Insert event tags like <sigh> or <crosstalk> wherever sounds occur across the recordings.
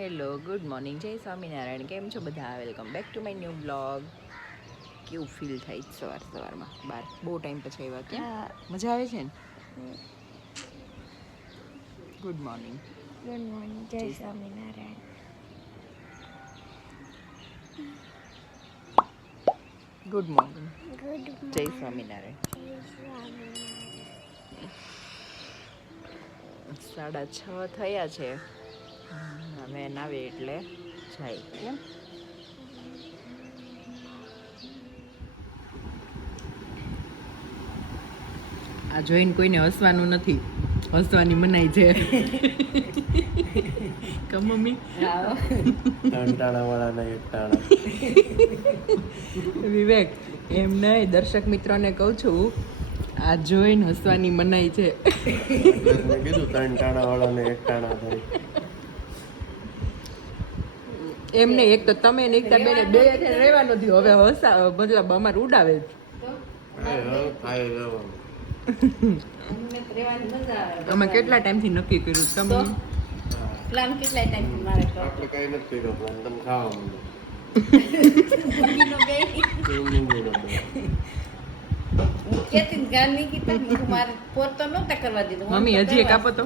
Hello good morning જય સ્વામિનારાયણ. કેમ છો બધા? Welcome back to my new blog કેવું ફીલ થાય છે સવાર સવારમાં? બાર બહુ ટાઈમ પછી આવ્યા ક્યાં મજા આવે છે ને? ગુડ મોર્નિંગ ગુડ મોર્નિંગ જય સ્વામિનારાયણ. ગુડ મોર્નિંગ ગુડ જય સ્વામિનારાયણ. સાડા છ થયા છે. અમે નાવે એટલે જાય. કેમ? આ જોઈને કોઈને હસવાનું નથી. હસવાની મનાઈ છે. <laughs> કમ મમ્મી? ટાણા. વિવેક એમ નહીં દર્શક મિત્રોને કહું છું આ જોઈને હસવાની મનાઈ છે. કીધું ત્રણ ટાણાવાળાને એક ટાણા થાય. એમ નહીં એક તો તમે ને એકતા બેને બે રહેવાનું થયું. હવે હસા મતલબ અમાર ઉડાવે જ. અમે કેટલા ટાઈમથી નક્કી કર્યું તમે પ્લાન કેટલા ટાઈમ મારે તો આપણે કઈ નથી કર્યો પ્લાન તમે ખાવા માંડો. ઊંઘીનો બે ઊંઘીનો બે. હું કહેતી ને ગાની કીધા મારે પોત તો નહોતા કરવા દીધું. મમ્મી હજી એક આપો તો.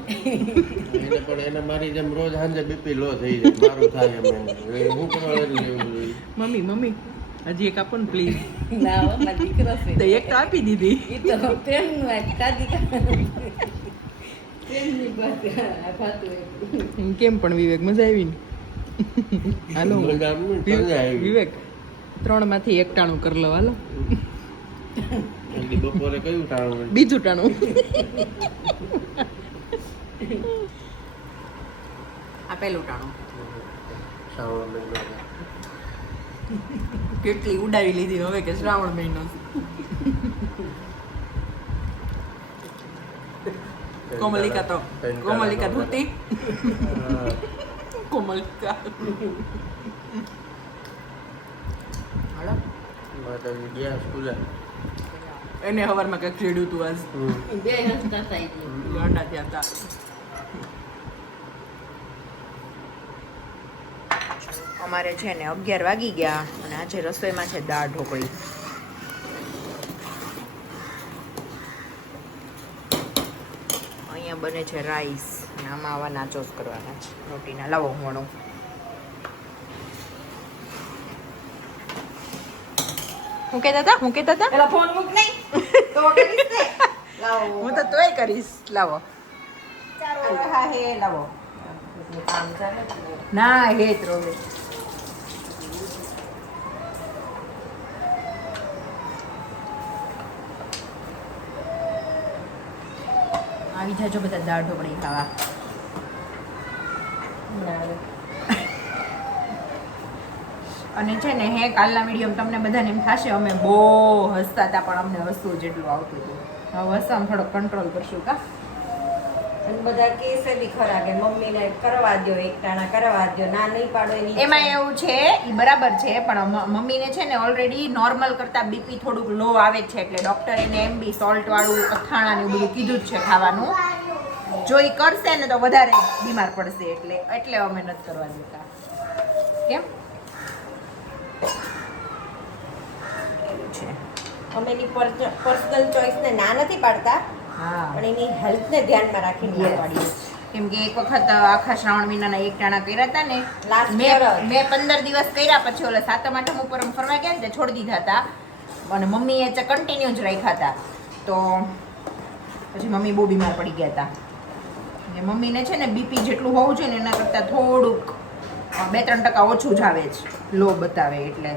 એને પણ એને મારી જેમ રોજ સાંજે બીપી લો થઈ જાય મારું થાય એમ હું કરવા એટલે એવું જોઈએ. મમ્મી મમ્મી હજી એક આપો ને પ્લીઝ ના હો, મારો દીકરો છે. તો એક તો આપી દીધી. તો કેમ પણ વિવેક મજા આવી ને? હાલો. વિવેક ત્રણમાંથી એકટાણું કરી લો હાલો. બપોરે કયું ટાણું બીજું ટાણું. આ પેલું ટાણું. શ્રાવણ મહિનો. કેટલી ઉડાવી લીધી હવે કે શ્રાવણ મહિનો. કોમલિકા તો કોમલિકા ધોતી. કોમલિકા. હાલો માતાજી ગયા સ્કૂલે? એને હવારમાં કંઈક ચીડ્યું હતું આજ. બે હસતા. ગાંડા થયા હતા. અમારે છે ને અગિયાર વાગી ગયા અને આજે રસોઈમાં છે દાળ ઢોકળી. અહીંયા બને છે રાઈસ અને આમાં આવા નાચોસ કરવાના છે. રોટીના. લાવો હોણો હું કહેતા હતા? હું કહેતા હતા? પેલા ફોન મૂક નહીં. હું તો તોય કરીશ લાવો હા હે લાવો. ના હે ત્રોવે આવી જાજો બધા દાળ ઢોકળી ખાવા અને છે ને હે કાલના મીડિયમ તમને બધાને એમ થશે અમે બહુ હસતા હતા પણ અમને હસવું જેટલું આવતું હતું. હવે હસવામાં થોડો કંટ્રોલ કરશું કા? બધા કેસે બી ખરા કે મમ્મીને કરવા દ્યો એકટાણા કરવા દ્યો ના નહીં પાડો એની એમાં એવું છે એ બરાબર છે પણ મમ્મીને છે ને ઓલરેડી નોર્મલ કરતાં બીપી થોડુંક લો આવે છે એટલે ડૉક્ટરે એને એમ બી સોલ્ટ વાળું અથાણા ને બધું કીધું જ છે ખાવાનું. જો એ કરશે ને તો વધારે બીમાર પડશે એટલે એટલે અમે નથી કરવા દેતા. કેમ? એવું છે. અમે એની પર્સનલ ચોઈસને ના નથી પાડતા પણ એની હેલ્થને ધ્યાનમાં રાખીને ના પાડીએ કેમ કે એક વખત આખા શ્રાવણ મહિનાના એક ટાણા કર્યા હતા ને મેં પંદર દિવસ કર્યા પછી ઓલા સાતમ આઠમ ઉપર ફરવા ગયા ને છોડી દીધા હતા અને મમ્મીએ કન્ટિન્યુ જ રાખ્યા હતા તો પછી મમ્મી બહુ બીમાર પડી ગયા હતા ને મમ્મીને છે ને બીપી જેટલું હોવું જોઈએ ને એના કરતાં થોડુંક બે ત્રણ ટકા ઓછું જ આવે છે. લો બતાવે એટલે.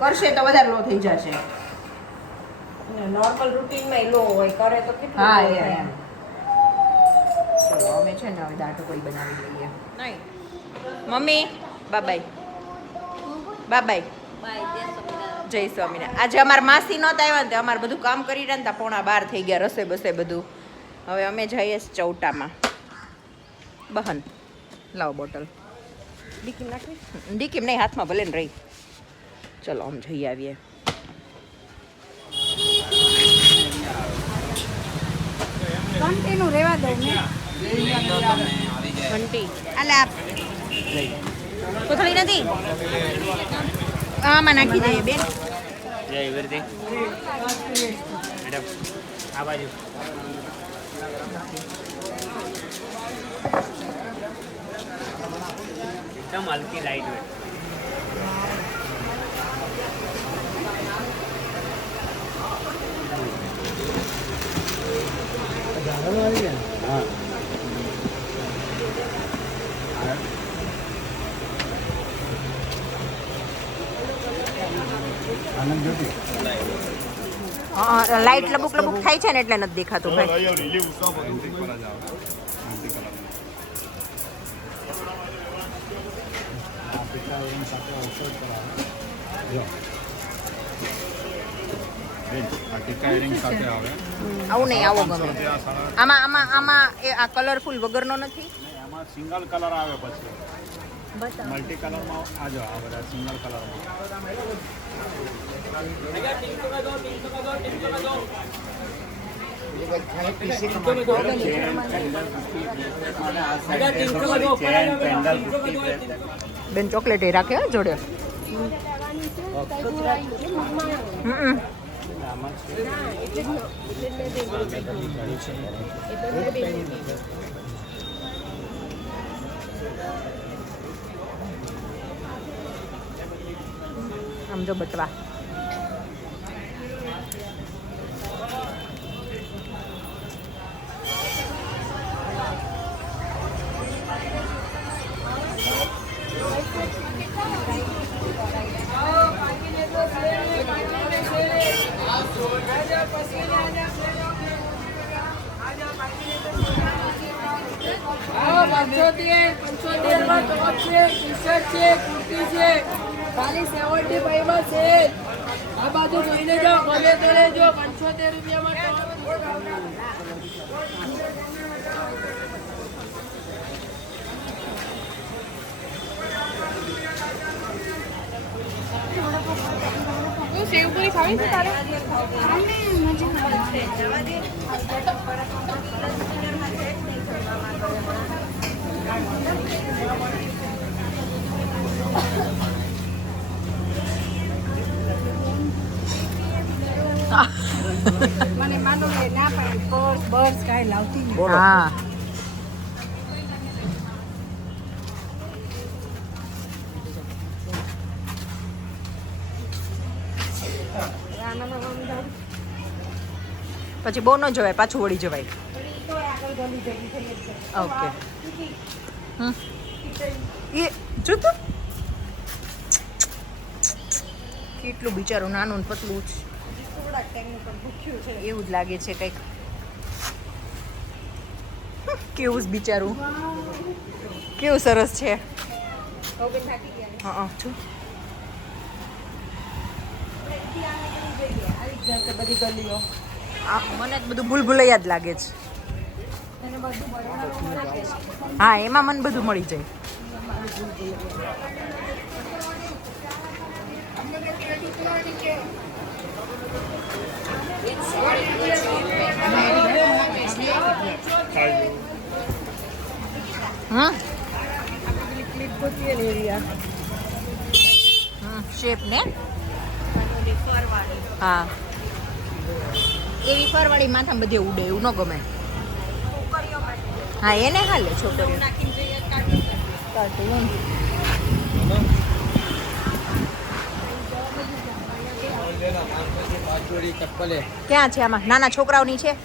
કરશે તો વધારે લો થઈ જશે. નોર્મલ રૂટીનમાં લો હોય કરે તો કેટલું હા એ ચલો અમે છે ને હવે દાટો કોઈ બનાવી લઈએ. નહીં. મમ્મી બાબાઈ. બાબાઈ. જય સ્વામિનારાયણ. આજે અમારા માસી નહોતા આવ્યા ને અમારે બધું કામ કરી રહ્યા ને પોણા બાર થઈ ગયા રસોઈ બસે બધું. હવે અમે જઈએ ચૌટામાં. બહન લાવો બોટલ. ડીકી નાખવી? ડીકીમ નહીં હાથમાં ભલે ને રહી. ચલો આમ જઈ આવીએ. કન્ટિન્યુ રહેવા દઉં ને. ઘંટી. અલે આપ કોથળી નથી? આમાં નાખી દઈએ બેન. જય મેડમ આ બાજુ. એકદમ હલકી લાઈટ વેટ લાઈટ લબુક લબુક થાય છે ને એટલે નથી દેખાતું ભાઈ. આવું નહીં આવો ગમે આમાં આમાં આમાં એ આ કલરફુલ વગરનો નથી આમાં સિંગલ કલર આવે પછી મલ્ટી કલરમાં આ જો આ બધા સિંગલ કલરમાં પેન્ડલ બેન ચોકલેટ એ રાખે જોડે. આમ જો બટવા ખાલી સેવન્ટી ફાઈવમાં છે આ બાજુ જોઈને જાઓ ગમે તો લેજો પંચોતેર રૂપિયામાં તું સેવપુરી ખાવી છે તારે? <laughs> મને માનો કે ના પાડી પર્સ બર્સ કાંઈ લાવતી હા. પછી બહુ ન જવાય, પાછું વળી જવાય. ઓકે. એ, જો તો. કેટલું બિચારું નાનું ને પતલું છે એવું જ લાગે છે કંઈક. કેવું જ બિચારું. કેવું સરસ છે. બધી ગલીઓ. મને બધું ભૂલ જ લાગે છે. હા, એમાં મને બધું મળી જાય. ને શેપ ને હા. એવી ફરવાળી માથા બધે ઉડે, એવું ન ગમે. હા, એને હાલે છોકરીઓ. ક્યાં છે આમાં? નાના છોકરાઓની છે?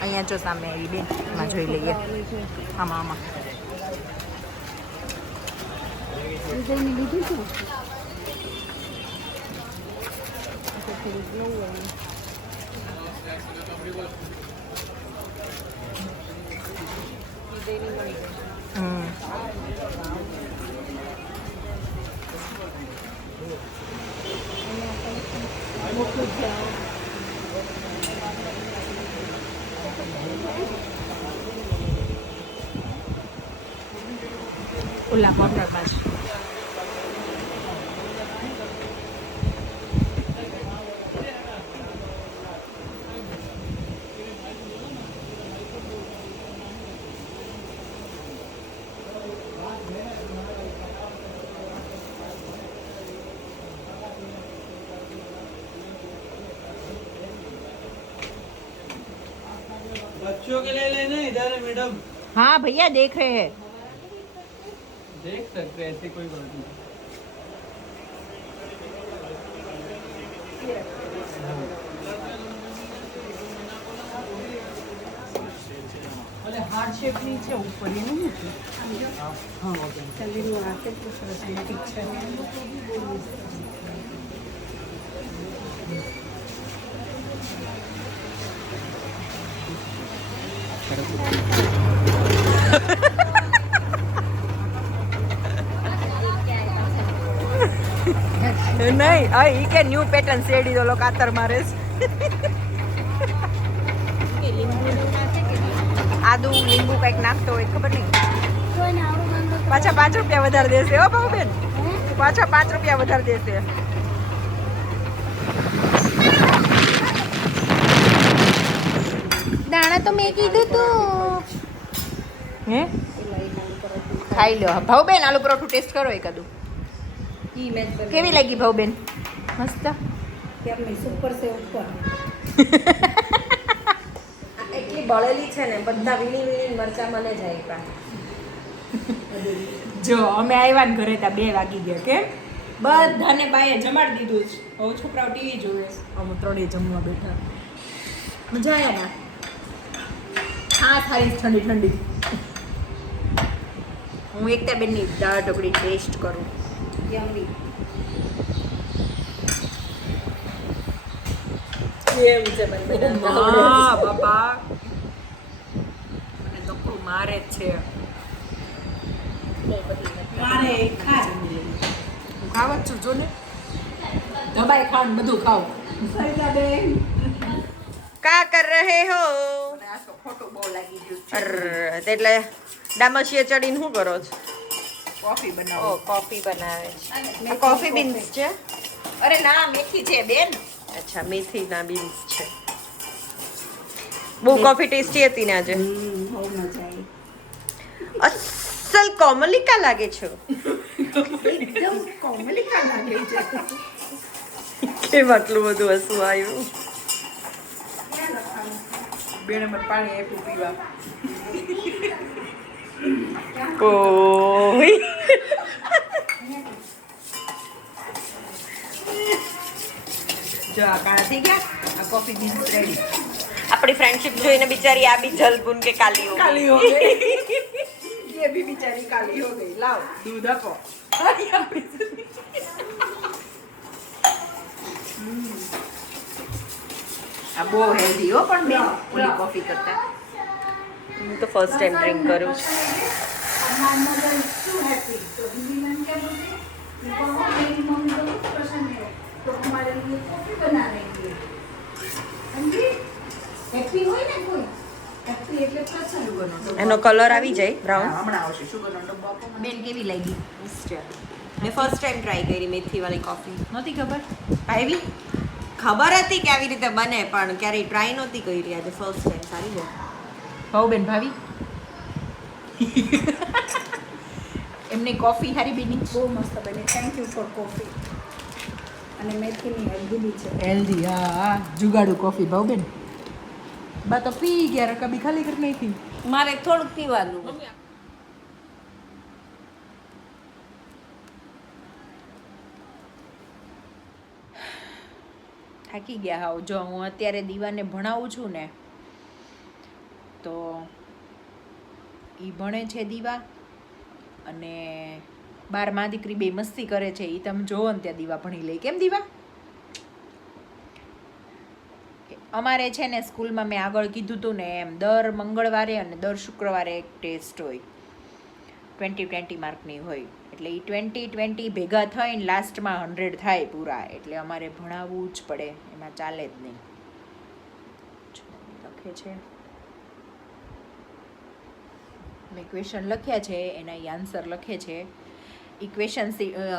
અહીંયા જો સામે આવી બેન એમાં જોઈ લઈએ. આમાં આમાં. no Hola, guapa, más. भैया देख रहे हैं देख सकते हैं ऐसी कोई बात नहीं અને હાર્ટ શેપની છે ઉપર એનું નથી નહીં આ ઈ કે ન્યુ પેટર્ન શેડી ઓલો કાતર મારે આદુ લીંબુ કંઈક નાખતો હોય ખબર નહીં. પાછા પાંચ રૂપિયા વધારે દેશે હો ભાવ બેન. પાછા પાંચ રૂપિયા વધારે દેશે. દાણા તો મેં કીધું તું. હે? ખાઈ લો ભાવ બેન આલુ પરોઠું ટેસ્ટ કરો એકાદું મેચ બની. કેવી લાગી ભાવ બેન? મસ્ત? કેમની સુપર છે ઉપર. <laughs> એટલી બળેલી છે ને બધા વીણી વીણી મરચા મને જ આપ્યા જો અમે આવ્યા ને ઘરે ત્યાં બે વાગી ગયા કે બધાને બાએ જમાડી દીધું જ હવે છોકરાઓ ટીવી જોવે. અમે ત્રણેય જમવા બેઠા. મજા આવ્યા હા સારી ઠંડી ઠંડી. હું એકતા બેનની દાળ ઢોકળી ટેસ્ટ કરું. યમ્મી કેમ છે બાપા મને નકરું મારે જ છે. મારે ખાય. હું ખાવા જ છું જો ને. દબાઈ ખાવ બધું ખાવ. કા કર રહે હો? ખોટું બહુ લાગી ગયું છે. એટલે ડામસીએ ચડીને શું કરો છો? કોફી બનાવો. કોફી બનાવે છે. કોફી બીન્સ છે? અરે ના મેથી છે બેન. અચ્છા મેથી ના બીન્સ છે. બહુ કોફી ટેસ્ટી હતી ને આજે. અસલ કોમલિકા લાગે છો. એકદમ કોમલિકા લાગે છે. કેમ આટલું બધું હસવું આવ્યું? બેને મને પાણી આપ્યું પીવા. ઓય જો આ કાળા થઈ ગયા આ કોફી બીન રેડી આપણી ફ્રેન્ડશિપ જોઈને બિચારી આ બી જલપુન કે કાલી હો કાલી હો ગઈ એ બી બિચારી કાલી હો ગઈ લાવ દૂધ આપો આ બહુ હેલ્ધી હો પણ બેન ઓલી કોફી કરતા હું તો ફર્સ્ટ ટાઈમ ડ્રિંક કરું છું એનો કલર આવી જાય બ્રાઉન હમણાં આવશે. શુગરનો ડબ્બો આપો બેન કેવી લાગી? મેં ફર્સ્ટ ટાઈમ ટ્રાય કરી મેથી વાળી કોફી નહોતી ખબર? આવી ખબર હતી કે આવી રીતે બને પણ ક્યારેય ટ્રાય નહોતી કરી. આજે ફર્સ્ટ ટાઈમ સારી બહુ ભાવ બેન ભાવી <laughs> એમની કોફી હારી બેની. બહુ મસ્ત બને. થેન્ક યુ ફોર કોફી અને મેથીની હેલ્ધી બી છે. હેલ્ધી હા હા. જુગાડુ કોફી ભાવ બેન? બા તો પી ગયા રકબી ખાલી કરી નાખી. મારે થોડુંક પીવાનું થાકી ગયા હાવ. જો હું અત્યારે દીવાને ભણાવું છું ને તો એ ભણે છે દીવા અને બાર મા દીકરી બે મસ્તી કરે છે એ તમે જોવો ને ત્યાં દીવા ભણી લે. કેમ દીવા? અમારે છે ને સ્કૂલમાં મેં આગળ કીધું હતું ને એમ, દર મંગળવારે અને દર શુક્રવારે એક ટેસ્ટ હોય. ટ્વેન્ટી ટ્વેન્ટી માર્કની હોય. એટલે એ ટ્વેન્ટી ટ્વેન્ટી ભેગા થઈને લાસ્ટમાં હંડ્રેડ થાય પૂરા. એટલે અમારે ભણાવવું જ પડે, એમાં ચાલે જ નહીં. લખે છે. મેં ક્વેશ્ચન લખ્યા છે, એના આન્સર લખે છે. એ ક્વેશ્ચન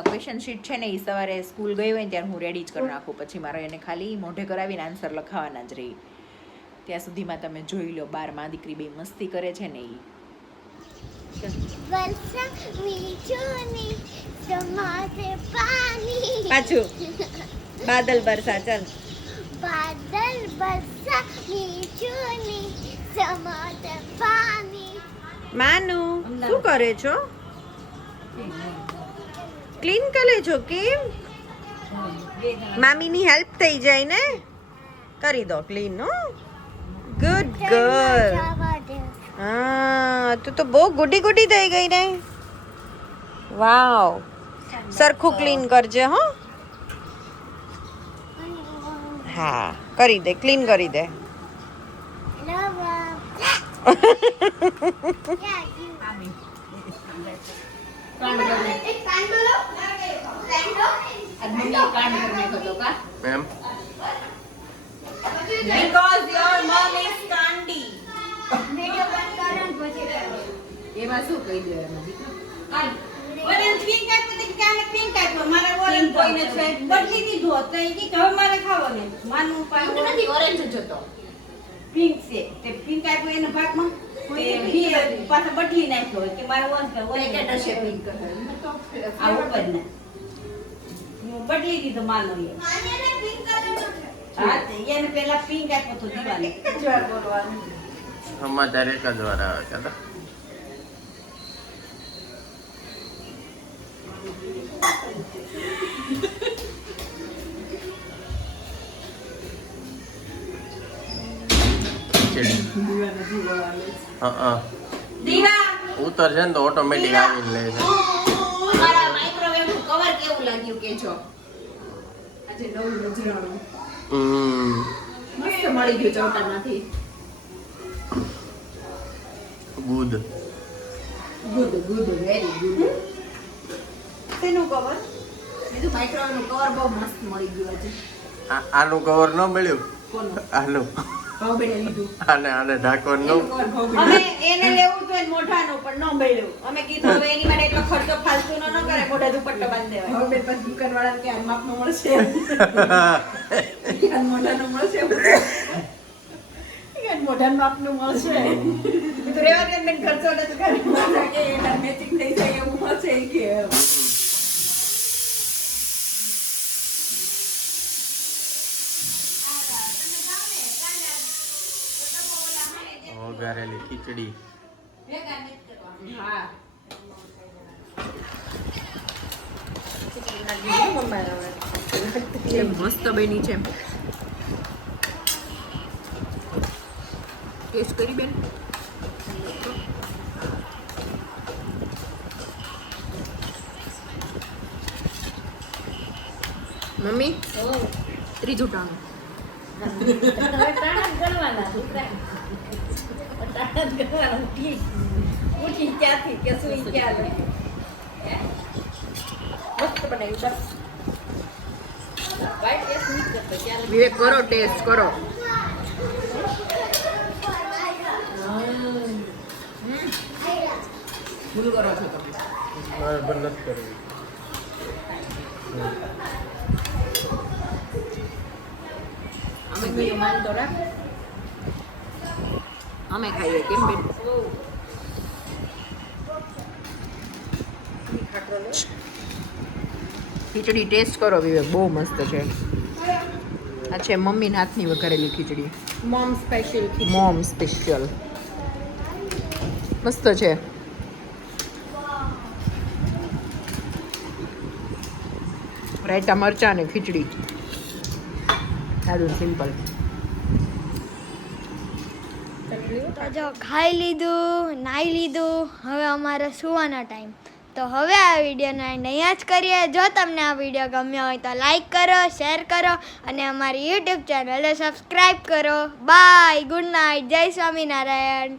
ક્વેશ્ચન શીટ છે ને એ સવારે સ્કૂલ ગઈ હોય ને ત્યારે હું રેડી જ કરી નાખું. પછી મારે એને ખાલી મોઢે કરાવીને આન્સર લખાવાના જ રહી. ત્યાં સુધીમાં તમે જોઈ લો બારમાં દીકરી બે મસ્તી કરે છે ને એ પાણી. પાછું. બાદલ બરસા ચાલ. બાદલ બરસા મીઠુની ટમાટે પાણી. માનુ શું કરે છો? ક્લીન કરે છો કેમ? મામીની હેલ્પ થઈ જાય ને? કરી દો ક્લીન હો. ગુડ ગર્લ હા તું તો બહુ ગુડી ગુડી થઈ ગઈ ને. વાવ સરખું ક્લીન કરજે હો. હા કરી દે ક્લીન કરી દે. <laughs> Ma'am? Because your mom is candy. એમાં શું કહી દે એમાં ઓરેન્જ પિંક આપ્યો તો કે પિંક આપ્યો મારે ઓરેન્જ કોઈને છે બદલી દીધો તો એ કે હવે મારે ખાવાનું માનું પાછું નથી ઓરેન્જ પિંક છે. તે પિંક આપ્યો એના ભાગમાં? પાછો બદલી નાખ્યો કે મારે ઓરેન્જ પેકેટ હશે ઓરેન્જ પિંક આ ઉપર ને. બદલી દીધો માનો એ. હા એને પેલા પિંક આપ્યો તો દીવાને સમાચાર એક જ વાર આવે <laughs> છે. તો. ખીચડી. હા, હા. ઉતરશે ને તો ઓટોમેટિક આવી લે છે. મારા માઇક્રોવેવનું કવર કેવું લાગ્યું કે જો આજે નવું નજરાણું. હમ. મસ્ત મળી ગયું ચોટામાંથી good. Good good very good શેનું કવર બીજું માઇક્રોવેવનું કવર બહુ મસ્ત મળી ગયું આજે. આનું કવર ન મળ્યું? કોનું? આનું. આને આને ઢાંકવાનું એનું અમે એને લેવું તો મોઢાનું પણ નો મળ્યું અમે કીધું હવે એની માટે એટલો ખર્ચો ફાલતુનો ન કરે મોઢા દુપટ્ટો બાંધી દેવાય. ભાવબેન પછી વાળા કે આ નો મળશે. મોઢા નો મળશે. મોઢા માપનું મળશે. તો રેવા દે મેં ખર્ચો નથી કરવાનો કે એના મેચિંગ થઈ જાય એવું મળશે કે. વઘારેલી ખીચડી. હા. મસ્ત બની છે. ટેસ્ટ કરી બેન. મમ્મી ત્રીજું ટાણું. ઉઠી ક્યાંથી કે સુઈ ક્યાં મસ્ત બનાવ્યું બસ. વિવેક કરો ટેસ્ટ, કરો ભૂલ કરો છો તમે બંધ નથી કરવી અમે ખાઈએ માનતો રાખ અમે ખાઈએ કેમ બેન? ખીચડી ટેસ્ટ કરો વિવેક બહુ મસ્ત છે. આ છે મમ્મીના હાથની વઘારેલી khichdi. Mom special mom special. મસ્ત છે. રાયતા મરચા ને ખીચડી. સારું સિમ્પલ. તો જો ખાઈ લીધું નાહી લીધું, હવે અમારે સુવાનો ટાઈમ તો હવે આ વિડીયોને અહીંયા જ કરીએ. જો તમને આ વીડિયો ગમ્યો હોય તો લાઈક કરો શેર કરો અને અમારી યુટ્યુબ ચેનલને સબસ્ક્રાઈબ કરો. બાય ગુડ નાઇટ જય સ્વામિનારાયણ.